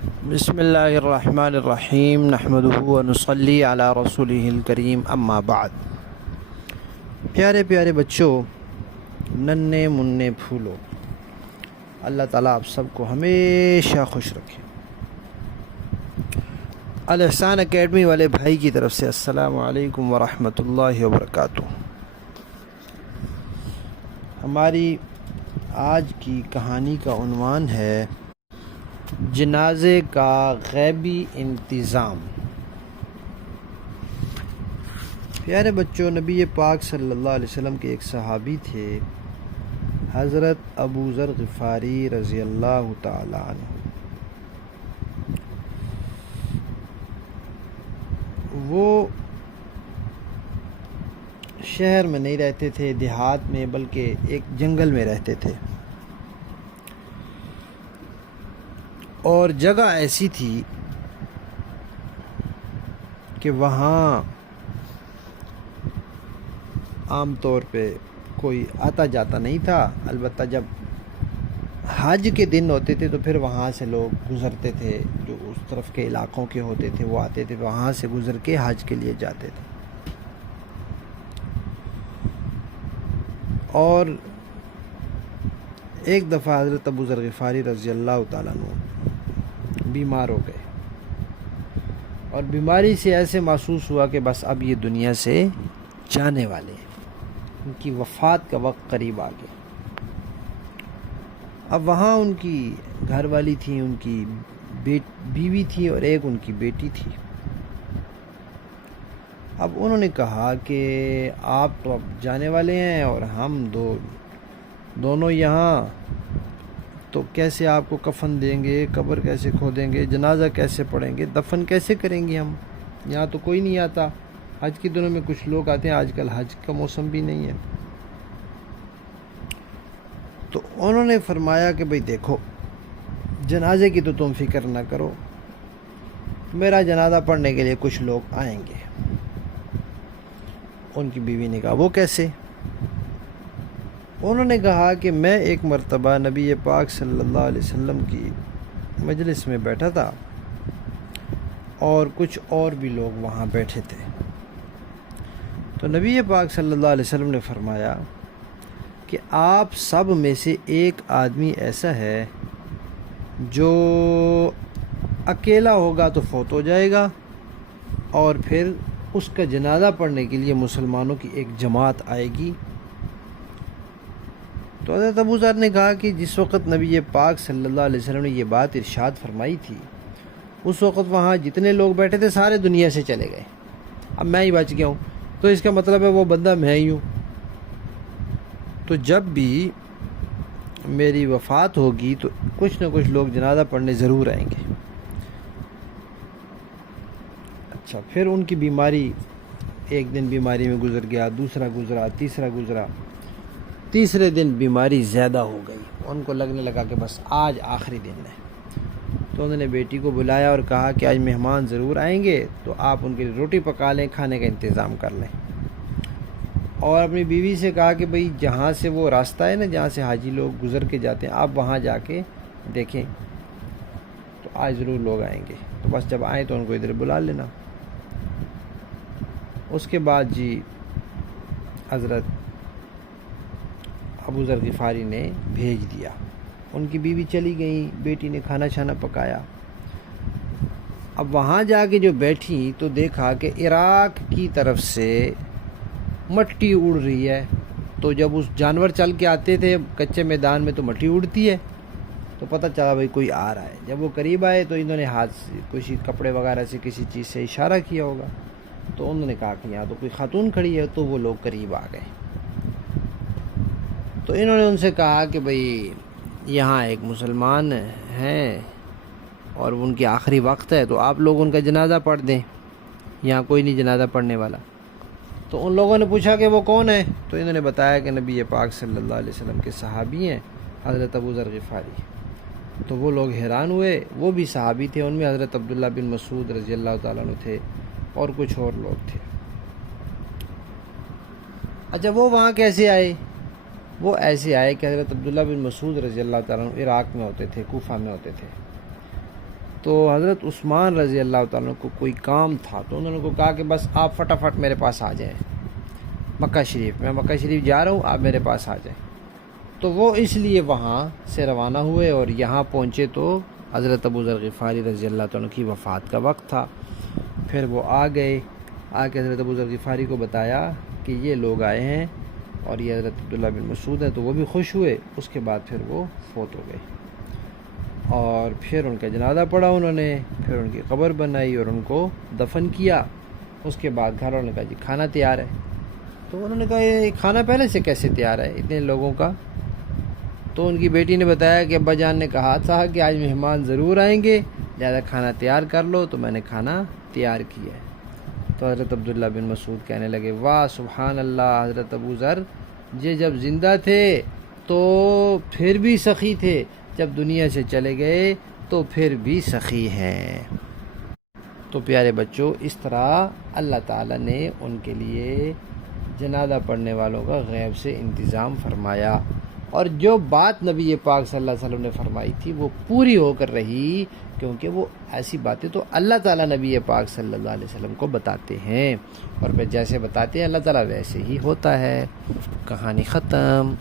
بسم اللہ الرحمن الرحیم نحمدہ ونصلی علی رسولہ الکریم اما بعد۔ پیارے پیارے بچوں، ننھے مننے پھولو، اللہ تعالیٰ آپ سب کو ہمیشہ خوش رکھے۔ الاحسان اکیڈمی والے بھائی کی طرف سے السلام علیکم ورحمۃ اللہ وبرکاتہ۔ ہماری آج کی کہانی کا عنوان ہے جنازے کا غیبی انتظام۔ پیارے بچوں، نبی پاک صلی اللہ علیہ وسلم کے ایک صحابی تھے، حضرت ابو ذر غفاری رضی اللہ تعالی عنہ۔ وہ شہر میں نہیں رہتے تھے، دیہات میں، بلکہ ایک جنگل میں رہتے تھے، اور جگہ ایسی تھی کہ وہاں عام طور پہ کوئی آتا جاتا نہیں تھا۔ البتہ جب حج کے دن ہوتے تھے تو پھر وہاں سے لوگ گزرتے تھے، جو اس طرف کے علاقوں کے ہوتے تھے وہ آتے تھے، وہاں سے گزر کے حج کے لیے جاتے تھے۔ اور ایک دفعہ حضرت ابو ذر غفاری رضی اللہ تعالیٰ عنہ بیمار ہو گئے، اور بیماری سے ایسے محسوس ہوا کہ بس اب یہ دنیا سے جانے والے ہیں، ان کی وفات کا وقت قریب آ گیا۔ اب وہاں ان کی گھر والی تھی، ان کی بیوی تھی، اور ایک ان کی بیٹی تھی۔ اب انہوں نے کہا کہ آپ تو اب جانے والے ہیں اور ہم دونوں یہاں، تو کیسے آپ کو کفن دیں گے، قبر کیسے کھودیں گے، جنازہ کیسے پڑھیں گے، دفن کیسے کریں گے ہم؟ یہاں تو کوئی نہیں آتا، حج کے دنوں میں کچھ لوگ آتے ہیں، آج کل حج کا موسم بھی نہیں ہے۔ تو انہوں نے فرمایا کہ بھئی دیکھو، جنازے کی تو تم فکر نہ کرو، میرا جنازہ پڑھنے کے لیے کچھ لوگ آئیں گے۔ ان کی بیوی نے کہا وہ کیسے؟ انہوں نے کہا کہ میں ایک مرتبہ نبی پاک صلی اللہ علیہ وسلم کی مجلس میں بیٹھا تھا، اور کچھ اور بھی لوگ وہاں بیٹھے تھے۔ تو نبی پاک صلی اللہ علیہ وسلم نے فرمایا کہ آپ سب میں سے ایک آدمی ایسا ہے جو اکیلا ہوگا تو فوت ہو جائے گا، اور پھر اس کا جنازہ پڑھنے کے لیے مسلمانوں کی ایک جماعت آئے گی۔ تو حضرت ابو ذر نے کہا کہ جس وقت نبی پاک صلی اللہ علیہ وسلم نے یہ بات ارشاد فرمائی تھی، اس وقت وہاں جتنے لوگ بیٹھے تھے سارے دنیا سے چلے گئے، اب میں ہی بچ گیا ہوں، تو اس کا مطلب ہے وہ بندہ میں ہی ہوں۔ تو جب بھی میری وفات ہوگی تو کچھ نہ کچھ لوگ جنازہ پڑھنے ضرور آئیں گے۔ اچھا، پھر ان کی بیماری، ایک دن بیماری میں گزر گیا، دوسرا گزرا، تیسرا گزرا، تیسرے دن بیماری زیادہ ہو گئی، ان کو لگنے لگا کہ بس آج آخری دن ہے۔ تو انہوں نے بیٹی کو بلایا اور کہا کہ آج مہمان ضرور آئیں گے، تو آپ ان کے لیے روٹی پکا لیں، کھانے کا انتظام کر لیں۔ اور اپنی بیوی سے کہا کہ بھئی جہاں سے وہ راستہ ہے نا جہاں سے حاجی لوگ گزر کے جاتے ہیں، آپ وہاں جا کے دیکھیں، تو آج ضرور لوگ آئیں گے، تو بس جب آئیں تو ان کو ادھر بلا لینا۔ اس کے بعد حضرت ابو ذر غفاری نے بھیج دیا، ان کی بیوی چلی گئی، بیٹی نے کھانا چھانا پکایا۔ اب وہاں جا کے جو بیٹھی تو دیکھا کہ عراق کی طرف سے مٹی اڑ رہی ہے۔ تو جب اس جانور چل کے آتے تھے کچے میدان میں تو مٹی اڑتی ہے، تو پتہ چلا بھئی کوئی آ رہا ہے۔ جب وہ قریب آئے تو انہوں نے ہاتھ سے کسی کپڑے وغیرہ سے کسی چیز سے اشارہ کیا ہوگا، تو انہوں نے کہا کہ یہاں تو کوئی خاتون کھڑی ہے، تو وہ لوگ قریب آ گئے۔ تو انہوں نے ان سے کہا کہ بھئی یہاں ایک مسلمان ہیں اور ان کی آخری وقت ہے، تو آپ لوگ ان کا جنازہ پڑھ دیں، یہاں کوئی نہیں جنازہ پڑھنے والا۔ تو ان لوگوں نے پوچھا کہ وہ کون ہے؟ تو انہوں نے بتایا کہ نبی پاک صلی اللہ علیہ وسلم کے صحابی ہیں، حضرت ابو ذر غفاری۔ تو وہ لوگ حیران ہوئے، وہ بھی صحابی تھے، ان میں حضرت عبداللہ بن مسعود رضی اللہ تعالیٰ عنہ تھے، اور کچھ اور لوگ تھے۔ اچھا، وہ وہاں کیسے آئے؟ وہ ایسے آئے کہ حضرت عبداللہ بن مسعود رضی اللہ تعالیٰ عنہ عراق میں ہوتے تھے، کوفہ میں ہوتے تھے۔ تو حضرت عثمان رضی اللہ تعالیٰ کو کوئی کام تھا، تو انہوں نے کو کہا کہ بس آپ فٹافٹ میرے پاس آ جائیں مکہ شریف، میں مکہ شریف جا رہا ہوں، آپ میرے پاس آ جائیں۔ تو وہ اس لیے وہاں سے روانہ ہوئے اور یہاں پہنچے تو حضرت ابو ذر غفاری رضی اللہ تعالیٰ کی وفات کا وقت تھا۔ پھر وہ آ گئے، آ کے حضرت ابو ذر غفاری کو بتایا کہ یہ لوگ آئے ہیں اور یہ حضرت عبداللہ بن مسعود ہیں، تو وہ بھی خوش ہوئے۔ اس کے بعد پھر وہ فوت ہو گئے اور پھر ان کا جنازہ پڑھا انہوں نے، پھر ان کی قبر بنائی اور ان کو دفن کیا۔ اس کے بعد گھر والوں نے کہا جی کھانا تیار ہے، تو انہوں نے کہا یہ کھانا پہلے سے کیسے تیار ہے اتنے لوگوں کا؟ تو ان کی بیٹی نے بتایا کہ ابا جان نے کہا تھا کہ آج مہمان ضرور آئیں گے، لہذا کھانا تیار کر لو، تو میں نے کھانا تیار کیا ہے۔ تو حضرت عبداللہ بن مسعود کہنے لگے واہ سبحان اللہ، حضرت ابو ذر یہ جب زندہ تھے تو پھر بھی سخی تھے، جب دنیا سے چلے گئے تو پھر بھی سخی ہیں۔ تو پیارے بچوں، اس طرح اللہ تعالیٰ نے ان کے لیے جنازہ پڑھنے والوں کا غیب سے انتظام فرمایا، اور جو بات نبی پاک صلی اللہ علیہ وسلم نے فرمائی تھی وہ پوری ہو کر رہی، کیونکہ وہ ایسی باتیں تو اللہ تعالیٰ نبی پاک صلی اللہ علیہ وسلم کو بتاتے ہیں، اور پھر جیسے بتاتے ہیں اللہ تعالیٰ ویسے ہی ہوتا ہے۔ کہانی ختم۔